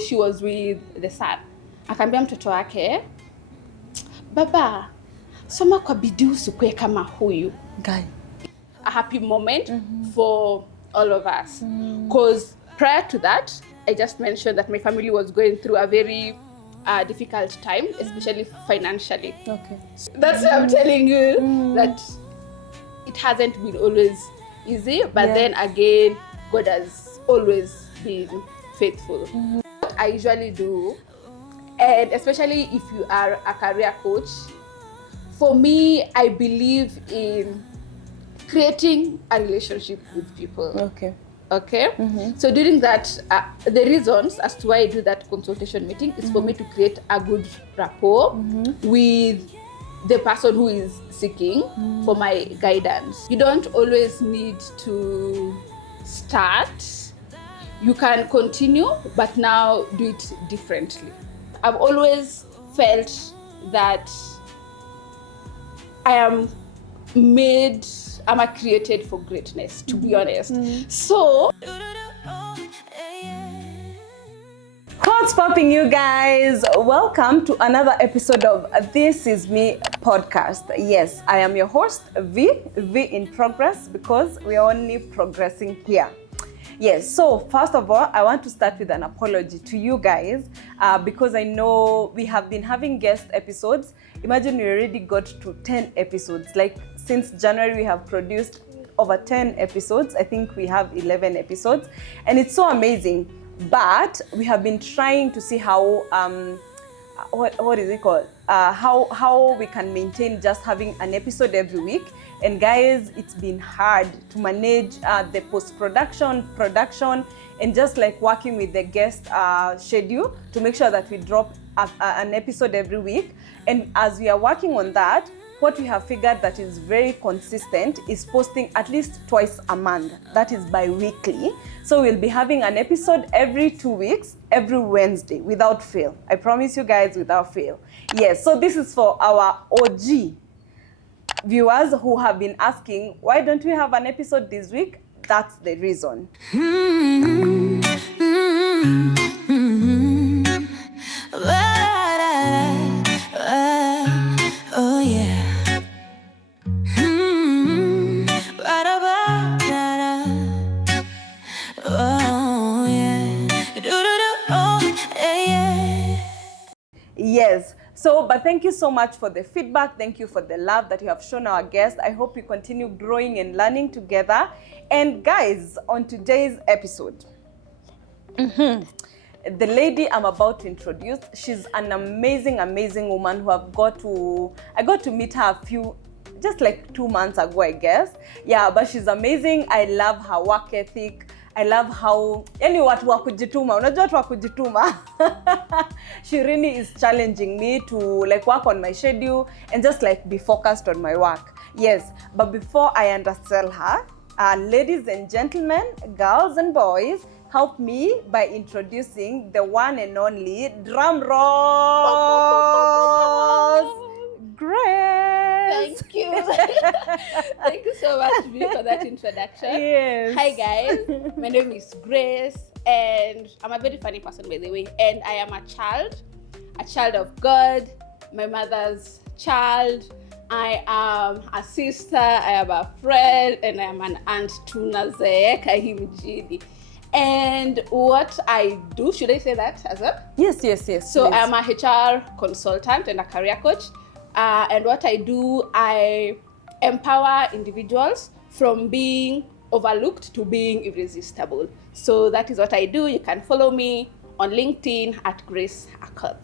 She was with the son. Akaambia mtoto wake, baba, soma kwa bidii usikue kama huyu. Guy. A happy moment for all of us. Because prior to that, I just mentioned that my family was going through a very difficult time, especially financially. Okay. That's why I'm telling you that it hasn't been always easy, but then again, God has always been faithful. What I usually do, and especially if you are a career coach, for me, I believe in creating a relationship with people. Okay. So during that, the reasons as to why I do that consultation meeting is for me to create a good rapport with the person who is seeking for my guidance. You don't always need to start. You can continue, but now do it differently. I've always felt that I'm created for greatness, to be honest. So, what's popping, you guys? Welcome to another episode of This Is Me podcast. Yes, I am your host, V in progress, because we are only progressing here. Yes, so first of all, I want to start with an apology to you guys because I know we have been having guest episodes. Imagine we already got to 10 episodes. Like since January, we have produced over 10 episodes. I think we have 11 episodes, and it's so amazing. But we have been trying to see how what is it called? How we can maintain just having an episode every week. And guys, it's been hard to manage the post-production, production, and just like working with the guest schedule to make sure that we drop an episode every week. And as we are working on that, what we have figured that is very consistent is posting at least twice a month. That is bi-weekly. So we'll be having an episode every 2 weeks, every Wednesday, without fail. I promise you guys, without fail. Yes, so this is for our OG viewers who have been asking, why don't we have an episode this week? That's the reason. Oh yeah. Oh yeah. Yes. So, but thank you so much for the feedback. Thank you for the love that you have shown our guests. I hope we continue growing and learning together. And guys, on today's episode, the lady I'm about to introduce, she's an amazing woman who I got to meet her just like 2 months ago, I guess. Yeah, but she's amazing. I love her work ethic. I love how, watu wa kujituma, unajua watu wa kujituma. She really is challenging me to like work on my schedule and just like be focused on my work. Yes, but before I undersell her, ladies and gentlemen, girls and boys, help me by introducing the one and only drum rolls, Grace. thank you. Thank you so much, V, for that introduction. Yes. Hi guys, my name is Grace, and I'm a very funny person, by the way, and I am a child of God, my mother's child. I am a sister, I am a friend, and I am an aunt to Nazeeka Himjidi. And what I do, should I say that as well? Yes. So please. I'm a HR consultant and a career coach. And what I do, I empower individuals from being overlooked to being irresistible. So that is what I do. You can follow me on LinkedIn at Grace Akoth.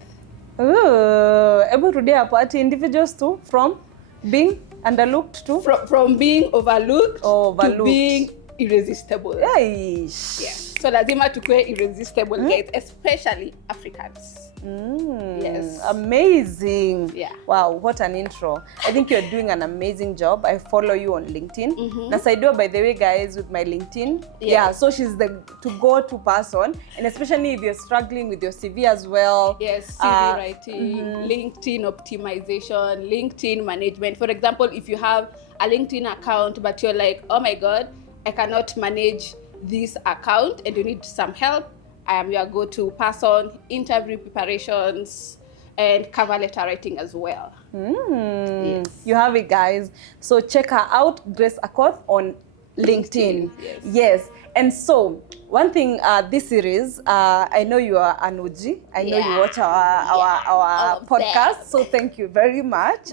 Able to do party individuals too, from being underlooked to? From being overlooked to being irresistible. Yes. Yeah. So lazima tukue irresistible guys, especially Africans. Yes. Amazing. Yeah. Wow, what an intro. I think you're doing an amazing job. I follow you on LinkedIn. Nasaido, by the way, guys, with my LinkedIn. Yeah, so she's the to-go-to person. And especially if you're struggling with your CV as well. Yes, CV writing, LinkedIn optimization, LinkedIn management. For example, if you have a LinkedIn account, but you're like, oh my God, I cannot manage this account and you need some help, I am your go-to person, interview preparations, and cover letter writing as well. Yes. You have it, guys. So check her out, Grace Akoth, on LinkedIn. Yes. And so one thing, this series, I know you are an OG. I know you watch our podcast. So thank you very much.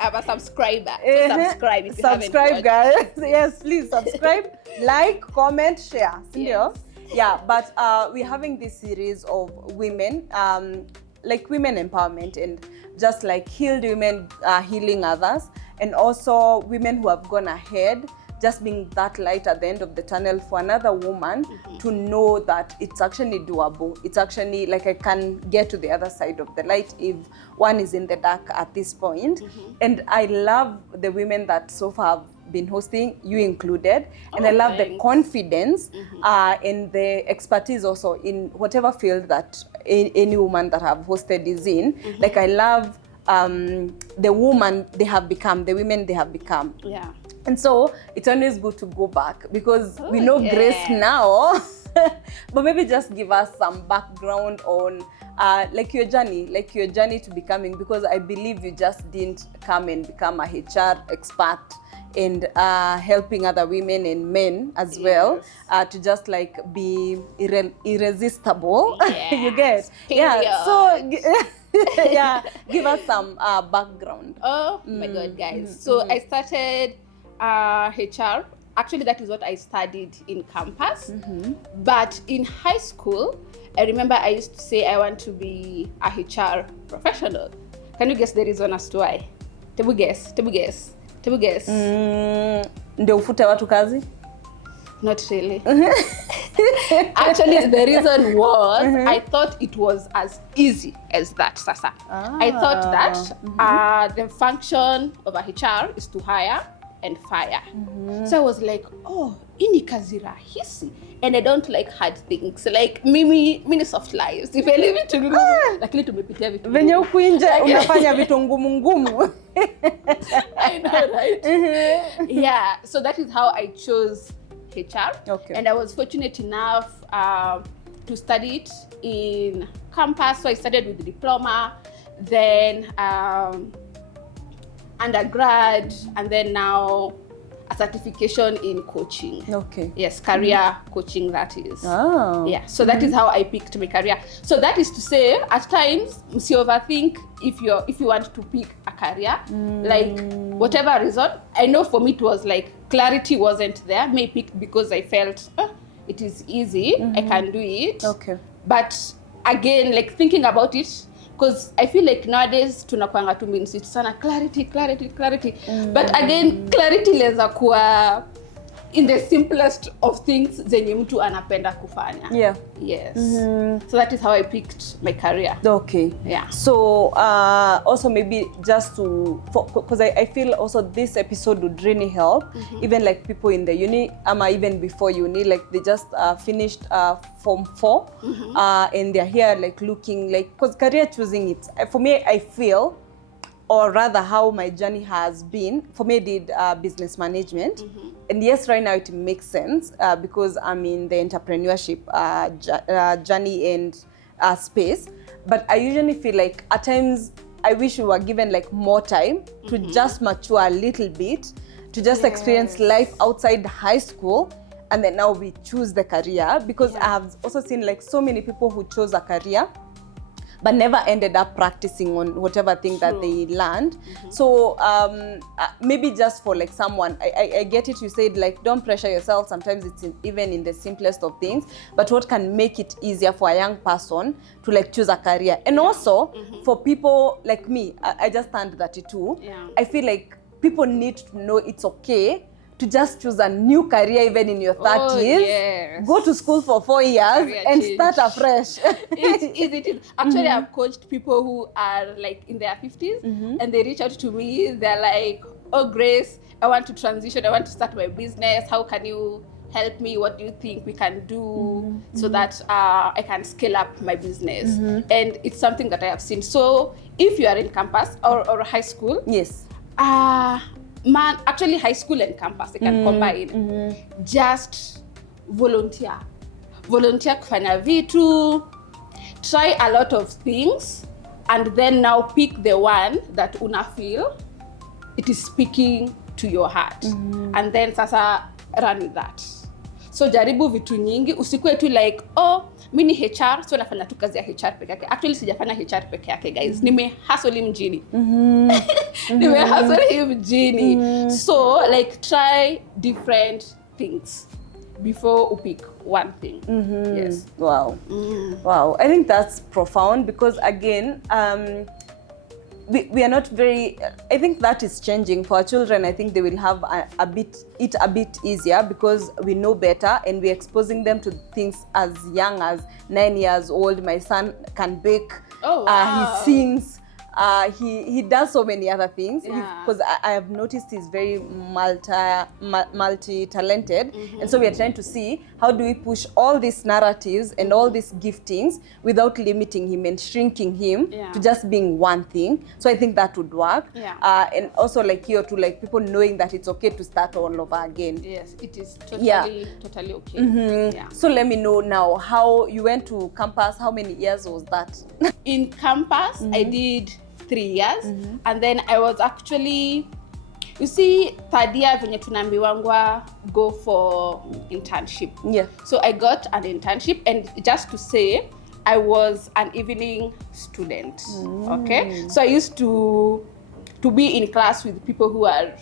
I'm a subscriber. So subscribe if you subscribe, guys. Yes, please subscribe, like, comment, share. Yes. Yeah, but we're having this series of women, like women empowerment, and just like healed women healing others, and also women who have gone ahead, just being that light at the end of the tunnel for another woman to know that it's actually doable. It's actually like I can get to the other side of the light if one is in the dark at this point. And I love the women that so far have been hosting, you included, and I love the confidence and the expertise also in whatever field that any woman that have hosted is in. Like I love the woman they have become, the women they have become. Yeah. And so it's always good to go back because we know Grace now, but maybe just give us some background on like your journey to becoming, because I believe you just didn't come and become a HR expert and helping other women and men as well to just like be irresistible. You get? Yeah. So yeah, give us some background. Oh my God, guys. So I started HR. Actually, that is what I studied in campus. But in high school, I remember I used to say I want to be a HR professional. Can you guess the reason as to why? Tebu guess. Ndio ufute watu kazi? Not really. Actually, the reason was I thought it was as easy as that, Sasa. I thought that the function of a HR is to hire and fire. So I was like, oh, ini kazi rahisi. And I don't like hard things. Like mimi soft lives. If I leave it to me, lakini tumepitia vitu. Venye huku nje unafanya vitu ngumu. I know, right? Yeah, so that is how I chose HR. Okay. And I was fortunate enough to study it in campus. So I started with the diploma, then undergrad, and then now a certification in coaching. Okay. Yes, career coaching, that is. Oh. Yeah, so that is how I picked my career. So that is to say, at times, you overthink if you want to pick a career, like whatever reason. I know for me it was like clarity wasn't there. May pick because I felt it is easy, I can do it. Okay. But again, like thinking about it, because I feel like nowadays tunakuanga tu means it's sana clarity. But again, clarity leza kuwa in the simplest of things zenye mtu anapenda kufanya. Yeah. Yes. So that is how I picked my career. Okay. Yeah. So also maybe just to, because I feel also this episode would really help even like people in the uni, even before uni, like they just finished Form 4 and they're here like looking like, because career choosing it, for me I feel, or rather how my journey has been, for me I did business management. And yes, right now it makes sense because I'm in the entrepreneurship journey and space. But I usually feel like at times I wish we were given like more time to just mature a little bit, to just experience life outside high school, and then now we choose the career. Because I have also seen like so many people who chose a career but never ended up practicing on whatever thing that they learned. So maybe just for like someone, I get it, you said like don't pressure yourself, sometimes it's even in the simplest of things, but what can make it easier for a young person to like choose a career. And also for people like me, I just turned 32, I feel like people need to know it's okay to just choose a new career even in your 30s. Go to school for 4 years and start afresh. It is. Actually, I've coached people who are like in their 50s and they reach out to me. They're like, oh, Grace, I want to transition. I want to start my business. How can you help me? What do you think we can do so that I can scale up my business? And it's something that I have seen. So if you are in campus or high school, actually high school and campus, they can combine. Just volunteer. volunteer kufanya vitu, try a lot of things, and then now pick the one that una feel it is speaking to your heart. And then sasa run with that. So jaribu vitu nyingi, usikue tu like, oh, mimi ni HR, so nafanya tu kazi ya HR peke yake. Actually sijafanya HR peke yake, guys. Nimehustle mjini. Nimehustle mjini. So like try different things before you pick one thing. Yes. Wow. Wow. I think that's profound because again, we are not very, I think that is changing for our children. I think they will have a bit easier because we know better and we're exposing them to things as young as 9 years old. My son can bake. Oh, wow. He sings. He does so many other things because I have noticed he's very multi-talented. And so we are trying to see how do we push all these narratives and all these giftings without limiting him and shrinking him to just being one thing. So I think that would work. And also like here to like people knowing that it's okay to start all over again. Yes, it is totally okay. So let me know now how you went to campus. How many years was that? In campus, I did 3 years, and then I was actually, you see, third year venye tunaambiwangwa go for internship. So I got an internship, and just to say, I was an evening student. Okay, so I used to be in class with people who are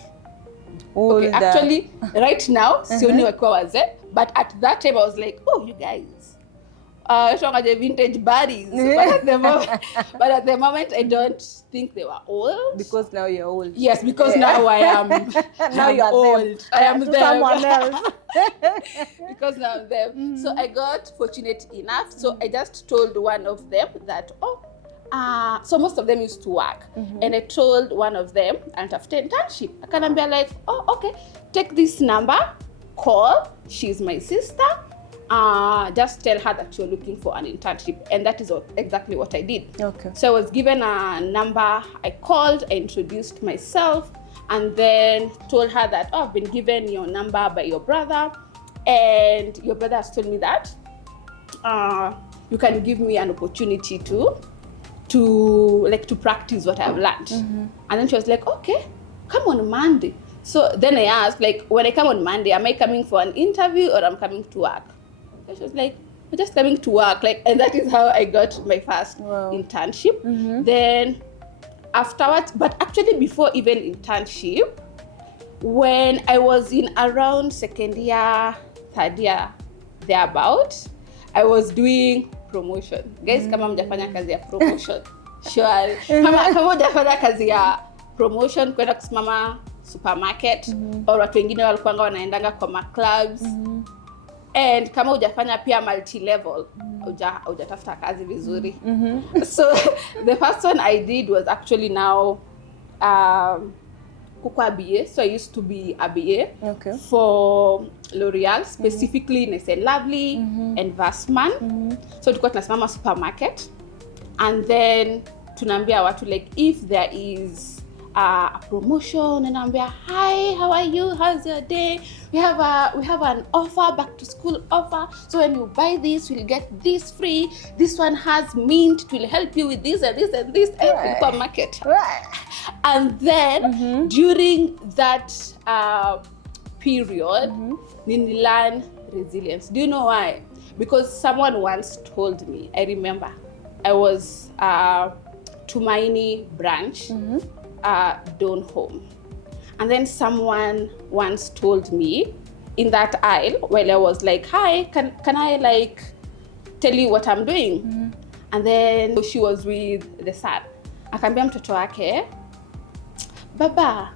older. Okay, actually right now sioni wakiwa wazee, but at that time I was like, oh, you guys, vintage buddies. But at the moment I don't think they were old. Because now you're old. Yes, because now I am. Now you are old. Them. I am them. Someone else. Because now I'm them. So I got fortunate enough. So I just told one of them that, so most of them used to work. And I told one of them, and after internship, I can be like, oh, okay, take this number, call. She's my sister. Just tell her that you're looking for an internship, and that is exactly what I did. Okay. So I was given a number, I called, I introduced myself, and then told her that, I've been given your number by your brother, and your brother has told me that you can give me an opportunity to practice what I've learned. And then she was like, okay, come on Monday. So then I asked, like, when I come on Monday, am I coming for an interview or I'm coming to work? She was like, we're just coming to work, like, and that is how I got my first internship. Then afterwards, but actually before even internship, when I was in around second year, third year, thereabout, I was doing promotion. Guys, kama mjafanya kazi ya promotion, sure. Kama mjafanya kazi ya promotion, kwenda kusimama supermarket, or watu wengine walikuanga wanaendanga kwa maclubs. And kama hujafanya pia multi-level, hujatafuta kazi vizuri. So the first one I did was actually now kukua BA. So I used to be a BA for L'Oreal, specifically Nestle Lovely and Vassman. So tulikuwa tunasimama supermarket, and then tunaambia watu like, if there is a promotion, and I'm like, hi, how are you? How's your day? We have an offer, back to school offer. So when you buy this, you'll get this free. This one has mint. It will help you with this and this and this. And market. And then during that period, you learn resilience. Do you know why? Because someone once told me, I remember, I was Tumaini branch. Dawn home, and then someone once told me in that aisle while I was like, hi, can I like tell you what I'm doing? And then she was with the son. Akaambia mtoto wake, baba,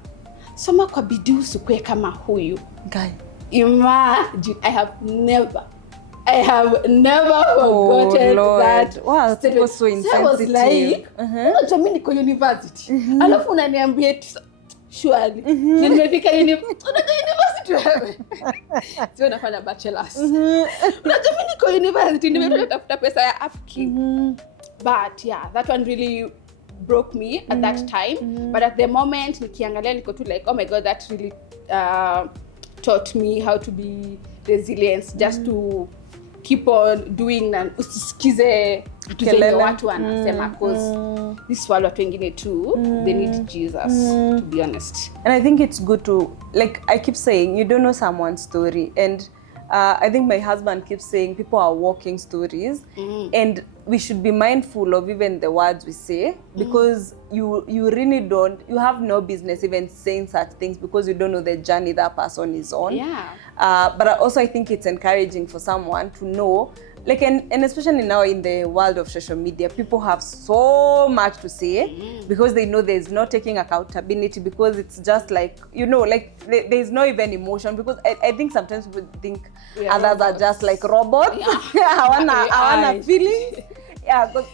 soma kwa bidii usikue kama huyu guy. Imagine, I have never forgotten that. Wow, that was so insensitive. So I was like, unajua mimi niko university. Alafu unaniambia surely. Nimefika university wewe. Sio nafanya bachelor's. Unajua mimi niko university, nimetoka tafuta pesa ya upkeep. But yeah, that one really broke me at that time. But at the moment nikiangalia niko tu like, oh my god, that really taught me how to be resilient, just to keep on doing na usisikize vitu zenye watu wanasema because this world watu wengine too they need Jesus to be honest. And I think it's good to, like I keep saying, you don't know someone's story, and I think my husband keeps saying people are walking stories, and we should be mindful of even the words we say, because you really don't, you have no business even saying such things because you don't know the journey that person is on. But also I think it's encouraging for someone to know, like, and especially now in the world of social media, people have so much to say because they know there's no taking accountability, because it's just like, you know, like there's no even emotion, because I think sometimes people think others are just like robots. I wanna feelings. Yeah, because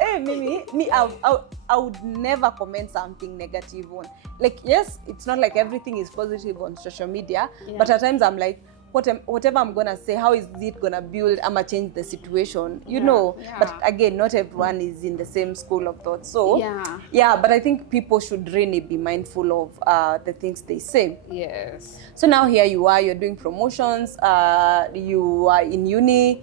I would never comment something negative on. Like, yes, it's not like everything is positive on social media, but at times I'm like, whatever I'm gonna say, how is it gonna build, I'ma change the situation, you know? But again, not everyone is in the same school of thought. So but I think people should really be mindful of the things they say. Yes. So now here you are, you're doing promotions, you are in uni.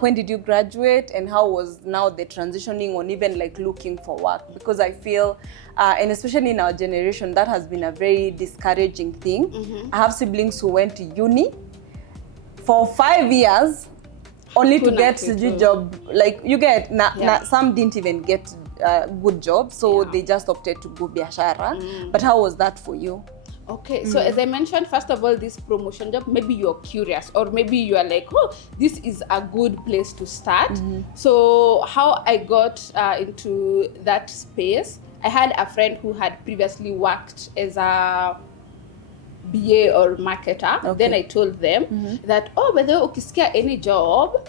When did you graduate, and how was now the transitioning on even like looking for work? Because I feel, and especially in our generation, that has been a very discouraging thing. I have siblings who went to uni for 5 years only to get a job. Like you get, some didn't even get good jobs, so they just opted to go biashara. But how was that for you? Okay, so as I mentioned, first of all, this promotion job, maybe you're curious, or maybe you are like, oh, this is a good place to start. So how I got into that space, I had a friend who had previously worked as a BA or marketer. Then I told them that, oh, by the way, ukisikia any job,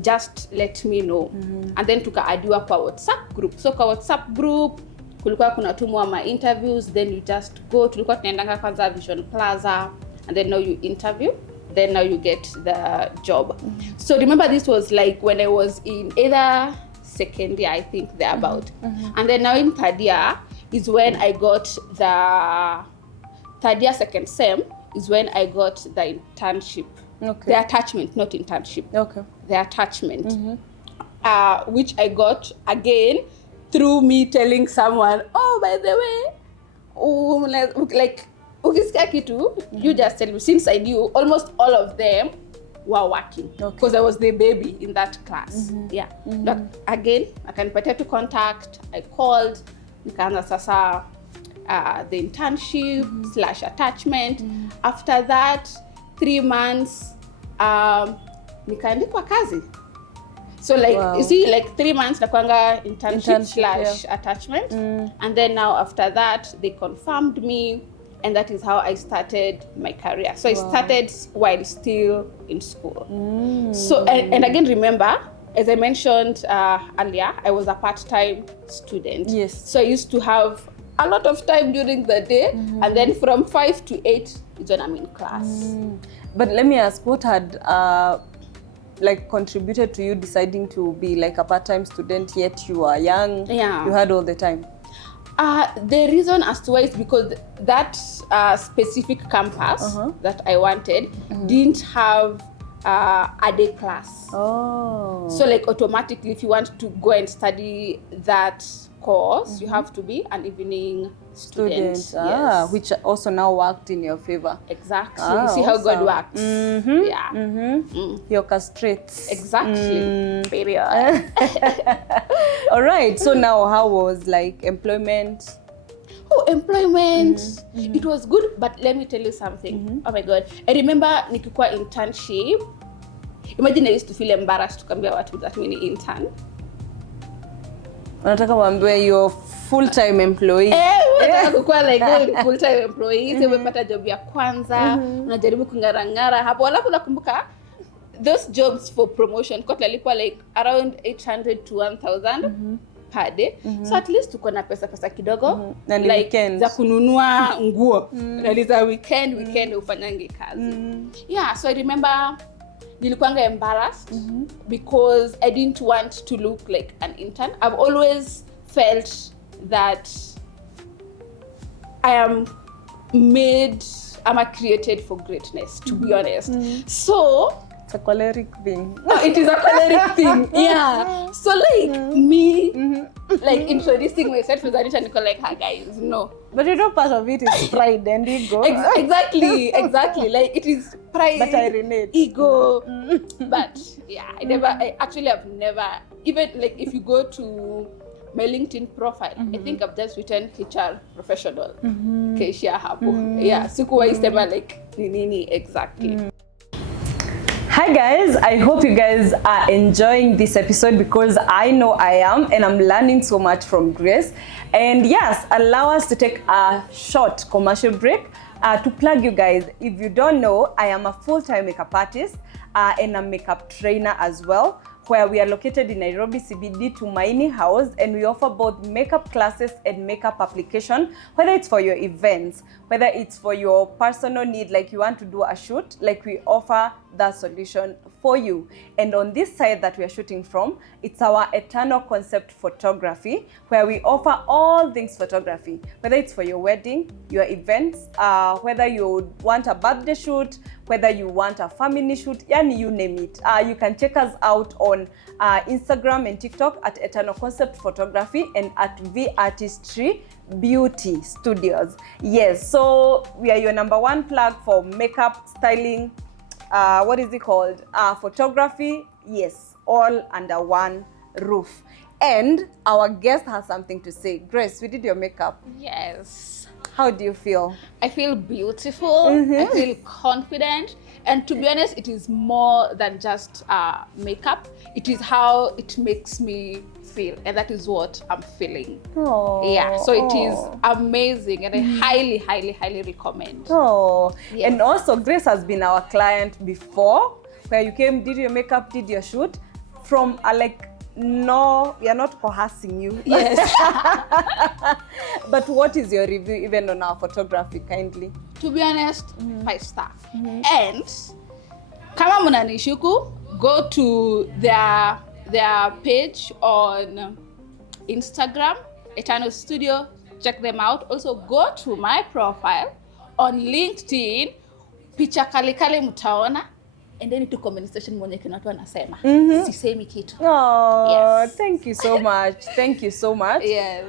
just let me know. And then tukaadiwa kwa WhatsApp group. So kwa WhatsApp group, kulikuwa kunatumwa ma interviews, then you just go. Tulikuwa tunaendanga kwanza Vision Plaza, and then now you interview, then now you get the job. So remember, this was like when I was in either second year, I think thereabout. And then now in third year is when I got the third year, second sem is when I got the internship. The attachment, not internship. The attachment, which I got again through me telling someone, oh, by the way, like, ukisikia kitu, you just tell me. Since I knew almost all of them were working, because I was the baby in that class. But again, akanipatia to contact, I called, nikaanza sasa the internship / attachment. After that, 3 months, nikaandikwa kazi. So like, you see, like 3 months nakwanga internship / attachment. And then now after that, they confirmed me, and that is how I started my career. So I started while still in school. So, and again, remember, as I mentioned earlier, I was a part-time student. So I used to have a lot of time during the day, and then from 5 to 8 is when I'm in class. But let me ask, what had like contributed to you deciding to be like a part-time student, yet you are young? You had all the time. The reason as to why is because that specific campus that I wanted didn't have a day class. So like automatically, if you want to go and study that course, you have to be an evening student. Which also now worked in your favor. Exactly. You see how God works. He orchestrates. Exactly. Period. All right. So now, how was like employment? Oh, employment. It was good, but let me tell you something. Oh my God. I remember nikikuwa internship. Imagine I used to feel embarrassed to kuambia watu that mini intern. Unataka uambiwe you're full-time employee. Unataka kukuwa like full-time employee. So umepata job ya kwanza, unajaribu kungarangara hapo. Alafu nakumbuka those jobs for promotion kwa ilikuwa like around 800 to 1000 per day. So at least tuko na pesa kidogo, like weekend za kununua nguo. Na za weekend ufanyange kazi. So I remember nilikuwanga embarrassed because I didn't want to look like an intern. I've always felt that I'm created for greatness, to be honest. So It's a choleric thing. No, it is a choleric thing. Yeah. So like me, like introducing myself to Zanisha Nicole, like her guys, no. But you know, part of it is pride and ego. Exactly. Like it is pride, But I relate. ego. But yeah, I actually have never, even like if you go to my LinkedIn profile, I think I've just written HR professional. Keishia hapo. Yeah, sikuwa isema like nini exactly. Hi guys, I hope you guys are enjoying this episode because I know I am, and I'm learning so much from Grace. And yes, allow us to take a short commercial break to plug you guys. If you don't know, I am a full-time makeup artist and a makeup trainer as well, where we are located in Nairobi CBD Tumaini House, and we offer both makeup classes and makeup application, whether it's for your events, whether it's for your personal need, like you want to do a shoot, like we offer that solution for you. And on this side that we are shooting from, it's our Eternal Concept Photography, where we offer all things photography, whether it's for your wedding, your events, whether you want a birthday shoot, whether you want a family shoot, yani you name it. You can check us out on Instagram and TikTok at Eternal Concept Photography and at V Artistry Beauty Studios. Yes, so we are your #1 plug for makeup, styling, what is it called? Photography. Yes, all under one roof. And our guest has something to say. Grace, we did your makeup. Yes. How do you feel? I feel beautiful. I feel confident. And to be honest, it is more than just makeup. It is how it makes me feel. And that is what I'm feeling. Oh, yeah, so it is amazing. And I highly, highly, highly recommend. Oh, yes. And also Grace has been our client before, where you came, did your makeup, did your shoot. From no, we are not coercing you. Yes. But what is your review even on our photography, kindly? To be honest, 5 star. And kama mnanishuku, go to their page on Instagram, Eternal Studio, check them out. Also go to my profile on LinkedIn, picha kale mutaona. And then to comment section mwenye kina watu wanasema. Sisemi kitu. Oh, yes. Thank you so much. Thank you so much. Yes.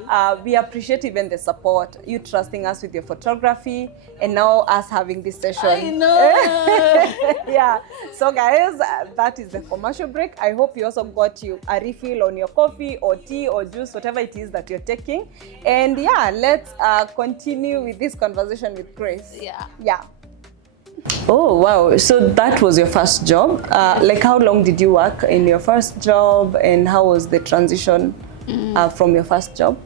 We appreciate even the support, you trusting us with your photography, and now us having this session. I know. Yeah. So guys, that is the commercial break. I hope you also got you a refill on your coffee or tea or juice, whatever it is that you're taking. And yeah, let's continue with this conversation with Grace. Yeah. Oh wow, so that was your first job. Like how long did you work in your first job, and how was the transition from your first job?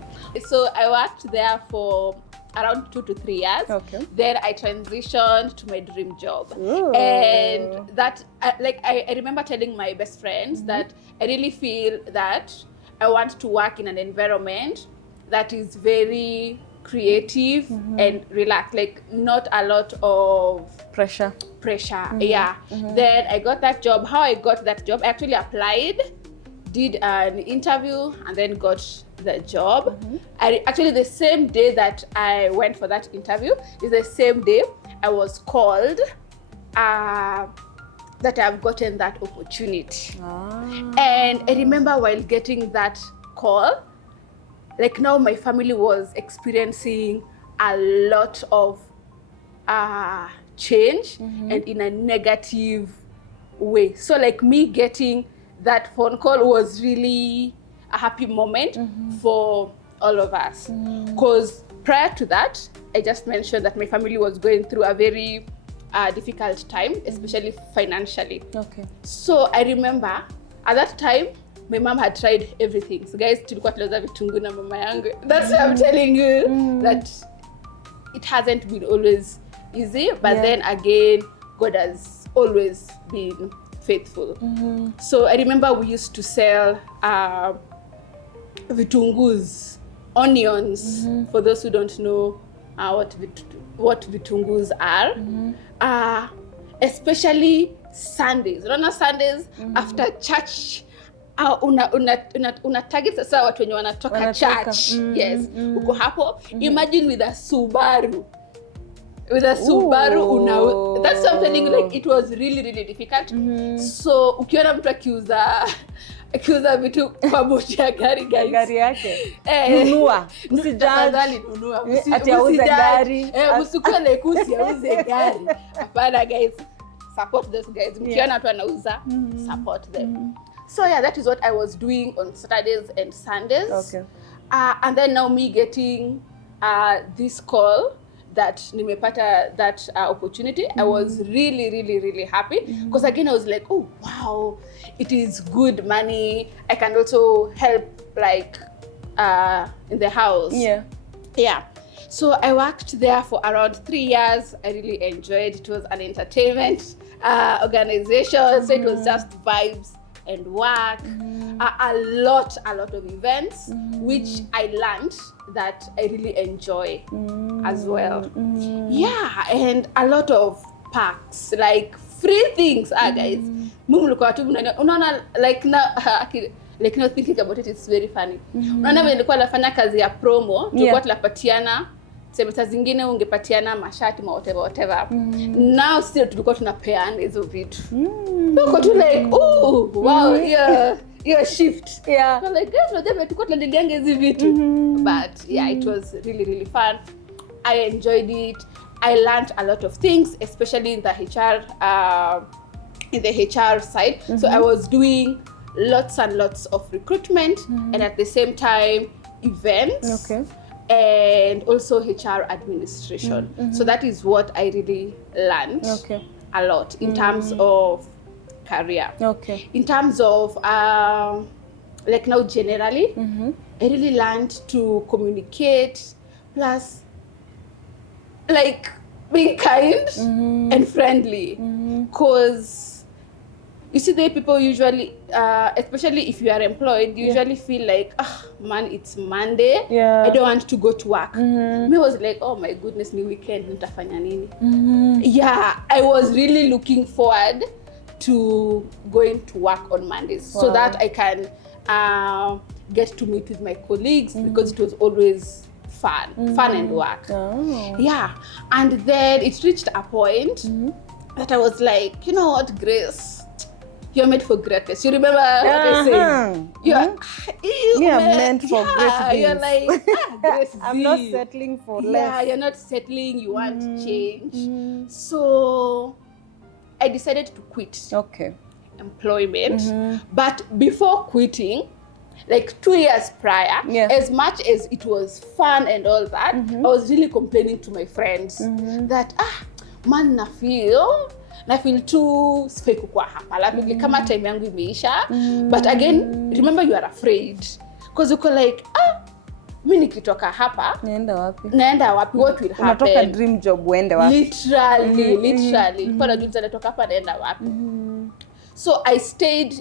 So I worked there for around 2 to 3 years. Okay. Then I transitioned to my dream job. Ooh. And that, I remember telling my best friends that I really feel that I want to work in an environment that is very creative and relaxed, like not a lot of Pressure. Yeah. Then I got that job. How I got that job, I actually applied, did an interview, and then got the job. Actually, the same day that I went for that interview is the same day I was called that I've gotten that opportunity. And I remember while getting that call, like now my family was experiencing a lot of change and in a negative way. So like me getting that phone call was really a happy moment for all of us. Because prior to that, I just mentioned that my family was going through a very difficult time, especially financially. Okay. So I remember at that time, my mom had tried everything. So guys, tulikuwa tunauza vitunguu na mama yangu. That's why I'm telling you that it hasn't been always easy, but then again, God has always been faithful. So I remember we used to sell vitungus, onions, for those who don't know what vitungus are. Especially Sundays. Unaona Sundays after church, una target sasa watu wenye wanatoka church. Yes. Uko hapo, imagine with a Subaru. with a Subaru Ooh. that's what I'm telling you, like it was really difficult. So ukiona mtu akiuza vitu kwa boti ya gari guys, gari yake nunua, msijali nunua, ati auze gari, msikuwe like usiauze gari. Hapana guys, support those guys. Mkiona watu wanauza, support them. So yeah, that is what I was doing on Saturdays and Sundays. Okay. And then now me getting this call that nimepata that opportunity, I was really happy because again I was like, oh wow, it is good money. I can also help like in the house. Yeah. So I worked there for around 3 years. I really enjoyed it. It was an entertainment organization, so it was just vibes and work, a lot of events, which I learned that I really enjoy as well. Yeah, and a lot of perks, like free things. Guys, unaona like now thinking about it, it's very funny. Unaona vile nilikuwa nafanya kazi ya promo, tulikuwa tunapatiana semester zingine ungepatiana mashati whatever. Now still tulikuwa tunapeana hizo vitu. Tuko tu like, oh wow, yeah shift. So like guys, tulikuwa tunalianga hizo vitu. But yeah, it was really fun. I enjoyed it. I learned a lot of things, especially in the HR side. So I was doing lots and lots of recruitment and at the same time events. Okay. And also HR administration. So that is what I really learned a lot in terms of career. Okay. In terms of like now generally, I really learned to communicate, plus like being kind and friendly. Because you see, the people usually, especially if you are employed, you usually feel like, man, it's Monday. I don't want to go to work. Me was like, oh my goodness, ni weekend, nitafanya nini? Yeah, I was really looking forward to going to work on Mondays so that I can get to meet with my colleagues because it was always fun and work. Yeah, and then it reached a point that I was like, you know what, Grace? You're made for greatness. You remember what I said? You're meant for greatness. You're like, Grace, I'm not settling for less. Yeah, you're not settling. You want change. So I decided to quit employment. But before quitting, like 2 years prior, as much as it was fun and all that, I was really complaining to my friends that, man, na feel too sifai kukua hapa, like kama time yangu imeisha. But again, remember, you are afraid because uko like, mimi nikitoka hapa naenda wapi, what will happen? Unatoka dream job uende wapi? Literally kwa najuliza natoka hapa naenda wapi. So I stayed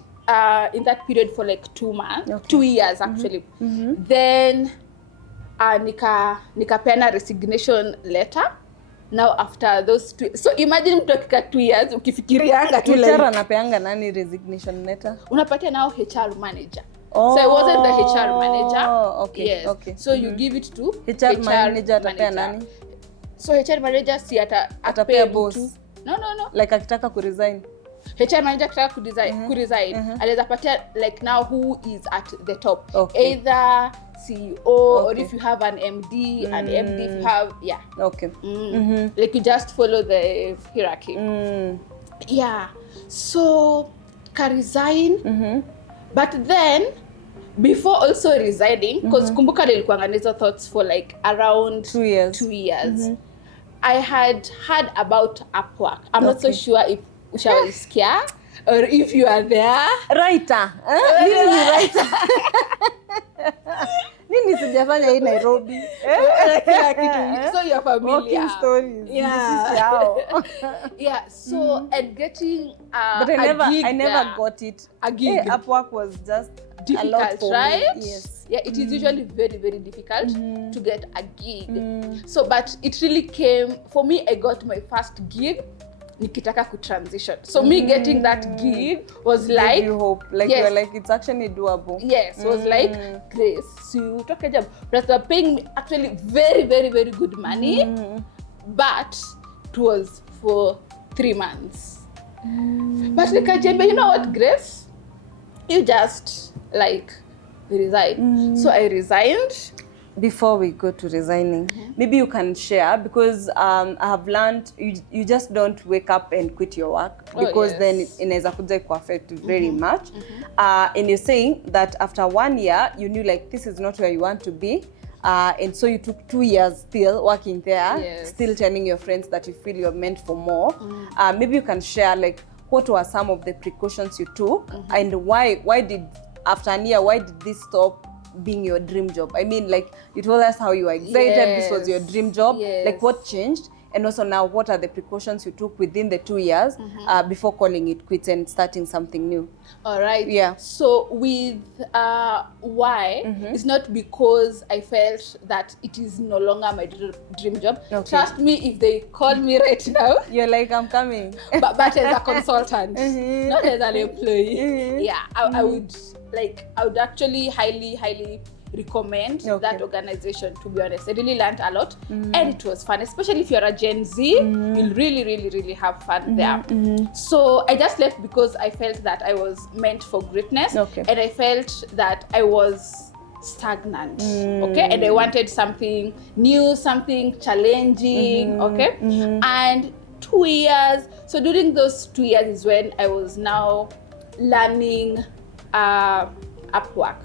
in that period for like 2 months, 2 years actually. Then nikapeana resignation letter. Now after those 2, so imagine mtu akika 2 years ukifikirianga tu like, HR anapeanga nani resignation letter? Unapatia nao HR manager. So I wasn't the HR manager. Okay. So you give it to HR manager atapea nani? So HR manager si atapea boss. No. Like akitaka kuresign. HR manager akitaka kuresign, anaweza patia like now who is at the top. Either CEO or if you have an MD, an MD if you have, like you just follow the hierarchy. Yeah, so can resign, but then before also resigning, because kumbuka nilikuwa hizo thoughts for like around 2 years. I had heard about Upwork. I'm not so sure if ushaisikia or if you are there. Writer. Nini ni writer? Nini sijafanya hii Nairobi? Kila kitu. So you're familiar. Walking stories. Yeah. So and getting but I never got it. A gig. Upwork was just difficult, a lot for right? me. Yes. Yeah, it is usually very difficult to get a gig. So but it really came for me. I got my first gig nikitaka ku transition. So me getting that gig was like, you hope, like you're like, it's actually doable. Yes, it was like, Grace, so you took a job, but they're paying me actually very good money. but it was for 3 months. But nikajembe, you know what, Grace? You just like resign. So I resigned. Before we go to resigning, maybe you can share, because I have learned you just don't wake up and quit your work, because then inaweza kuja kuaffect very much. And you're saying that after 1 year you knew like this is not where you want to be, and so you took 2 years still working there, still telling your friends that you feel you're meant for more. Maybe you can share like what were some of the precautions you took, and why did after a year, why did this stop being your dream job? I mean, like you told us how you were excited, this was your dream job. Like what changed? And also now, what are the precautions you took within the 2 years before calling it quits and starting something new? All right. Yeah. So with why, it's not because I felt that it is no longer my dream job. Okay. Trust me, if they call me right now, you're like, I'm coming. but as a consultant, not as an employee. Yeah, I would actually highly recommend that organization, to be honest. I really learned a lot, and it was fun, especially if you're a Gen Z. You'll really have fun there. So I just left because I felt that I was meant for greatness, and I felt that I was stagnant, and I wanted something new, something challenging, and 2 years. So during those 2 years is when I was now learning Upwork,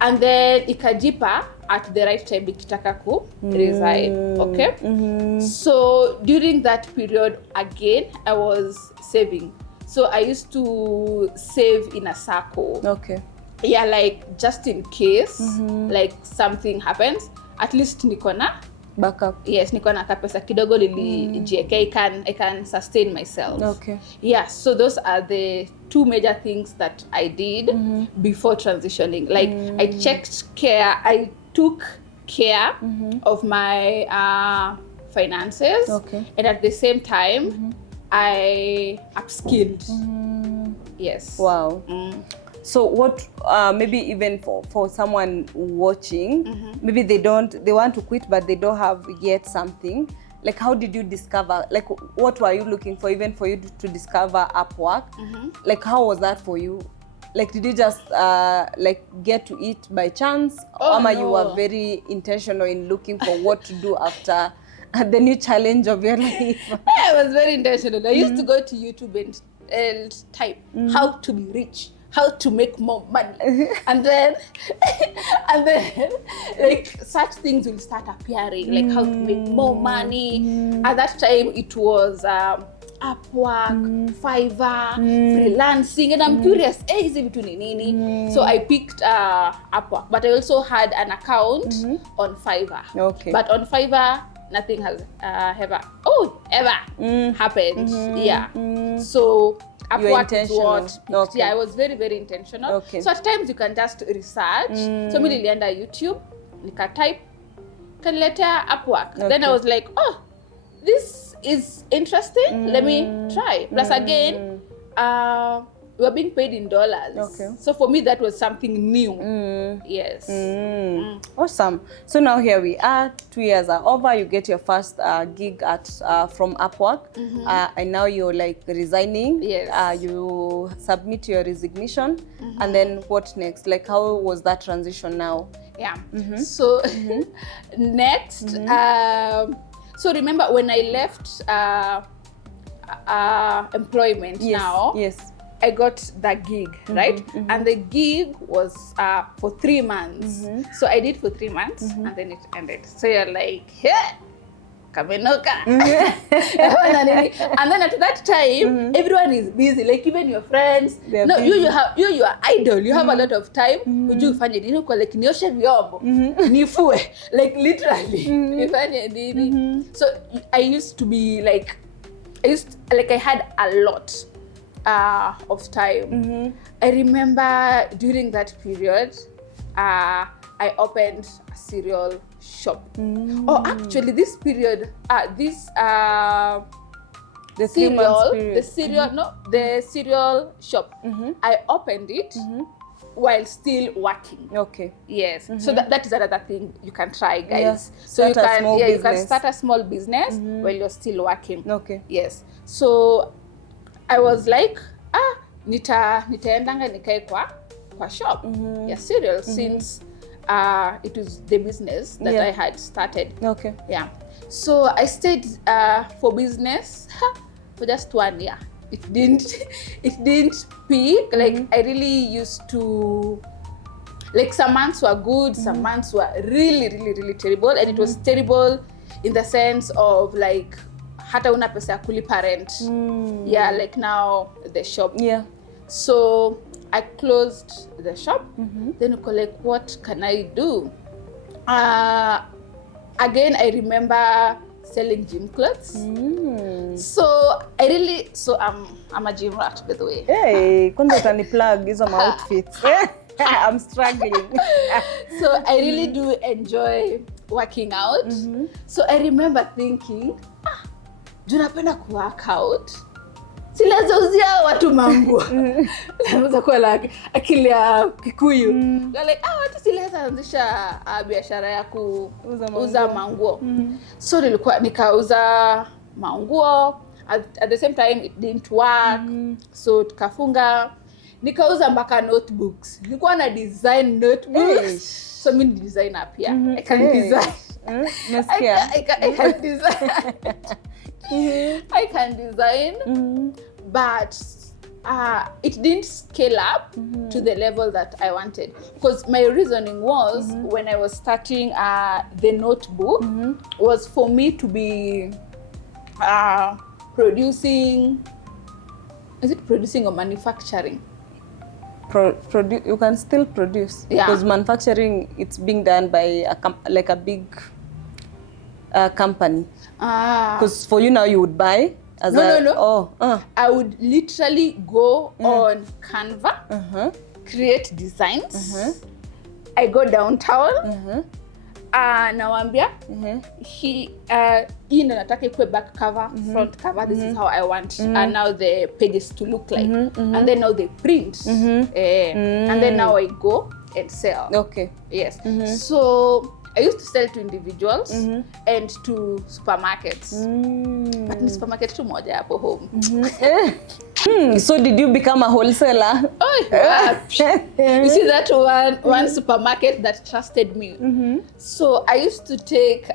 and then ikajipa at the right time ikitaka ku resign, So during that period again I was saving. So I used to save in a circle, yeah, like just in case like something happens, at least nikona backup. Yes, niko na kapesa kidogo lilijiweka, I can sustain myself. Yeah, so those are the 2 major things that I did before transitioning. Like I took care of my finances, and at the same time I upskilled. Yes. Wow. So what, maybe even for someone watching, maybe they want to quit, but they don't have yet something. Like, how did you discover, like, what were you looking for, even for you to discover Upwork? Like, how was that for you? Like, did you just like get to it by chance? Or you were very intentional in looking for what to do after the new challenge of your life? I was very intentional. I used to go to YouTube and type how to be rich, how to make more money, and then like such things will start appearing, like how to make more money. At that time it was Upwork, Fiverr, freelancing, and I'm curious, is it between nini? So I picked Upwork, but I also had an account on Fiverr. But on Fiverr nothing has ever happened. Yeah. So Upwork is what I was very intentional. So at times you can just research. So me nilienda YouTube, nika type kaniletea Upwork. Then I was like, oh, this is interesting. Let me try. Plus again, we were being paid in dollars. So for me that was something new. Yes. Awesome. So now here we are, 2 years are over, you get your first gig at from Upwork, and now you're like resigning. Yes. You submit your resignation, and then what next? Like, how was that transition now? Yeah. So next, so remember when I left employment, I got the gig, right? And the gig was for 3 months. So I did for 3 months, and then it ended. So you're like, yeah, kamenoka. And then at that time, everyone is busy. Like even your friends. No, you are idle. You have a lot of time. Uju fanye nini kwa like nioshe vyombo, nifue, like literally. Nifanye nini. So I used to be like, I had a lot of time. I remember during that period, I opened a cereal shop. Oh, actually, this period, the cereal shop, I opened it while still working. Okay. Yes. So that is another thing you can try, guys. Yeah. So you Start a small can you can business. start a small business while you're still working. Okay. Yes. So I was like, nitaendanga nikae kwa shop. Yeah, cereal since it was the business that I had started. Okay. Yeah. So I stayed for business for just 1 year. It didn't peak. Like I really used to, like some months were good, some months were really, really, really terrible. And it was terrible in the sense of like hata una pesa ya kulipa rent. Yeah, like now the shop. Yeah. So I closed the shop. Then I like, what can I do? Again, I remember selling gym clothes. So I'm a gym rat, by the way. Hey, kwanza utani plug hizo ma outfits. I'm struggling. So I really do enjoy working out. So I remember thinking, juu napenda ku work out. Sileza uzia watu manguo. Naweza kuwa like akili ya Kikuyu. Like watu sileza anzisha biashara ya kuuza manguo. So nikauza manguo. At the same time it didn't work. So tukafunga. Nikauza mpaka notebooks. Nilikuwa na design notebooks. So mimi ni designer pia. I can design. I can design. I can design, but it didn't scale up to the level that I wanted. Because my reasoning was, when I was starting the notebook, was for me to be producing. Is it producing or manufacturing? You can still produce, because manufacturing, it's being done by a big company. Because for you now, you would buy as no. I would literally go on Canva, create designs. I go downtown. Nawambia hii ndo nataka ikuwe back cover, front cover. This is how I want now the pages to look like. And then now they print. And then now I go and sell. Okay. Yes. So I used to sell to individuals and to supermarkets. But in supermarket tu moja hapo home. So did you become a wholesaler? Oh, yeah. You see that one supermarket that trusted me. So I used to take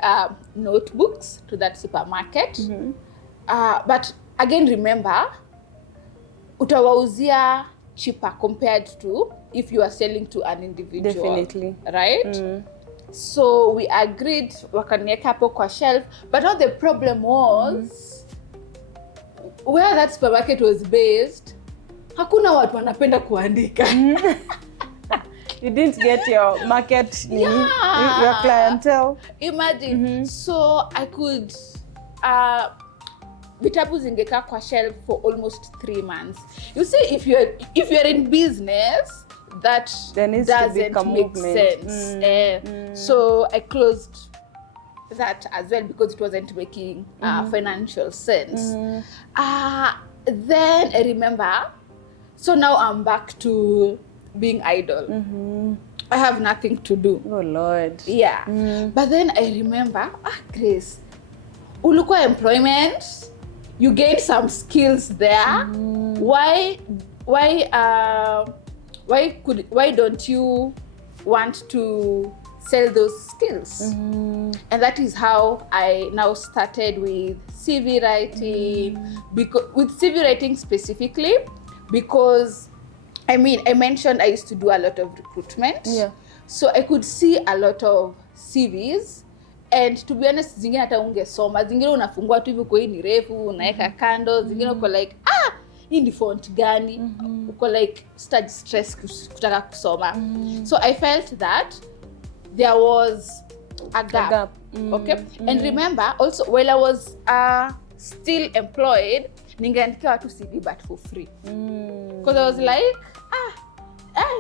notebooks to that supermarket. But again, remember, utawauzia cheaper compared to if you are selling to an individual. Definitely. Right? So we agreed wakaniweka hapo kwa shelf, but now the problem was where that supermarket was based, hakuna watu wanapenda kuandika. You didn't get your market, your clientele. Imagine. So I could vitabu zingekaa kwa shelf for almost 3 months. You see, if you're in business, that doesn't make sense. So I closed that as well because it wasn't making financial sense. Then I remember, so now I'm back to being idle. I have nothing to do. Oh Lord. Yeah. But then I remember, Grace, ulikuwa employment, you gained some skills there. Why don't you want to sell those skills? And that is how I now started with CV writing, with CV writing specifically, because I mentioned I used to do a lot of recruitment. Yeah. So I could see a lot of CVs, and to be honest, zingine hata ungesoma, zingine unafungua tu hivi kwa hii ni refu, unaweka kando, zingine uko like, hii ni font gani? Uko like stage stress kutaka kusoma. So I felt that there was a gap. Okay? And remember also, while I was still employed, ningeandikia watu CV but for free. Because I was like,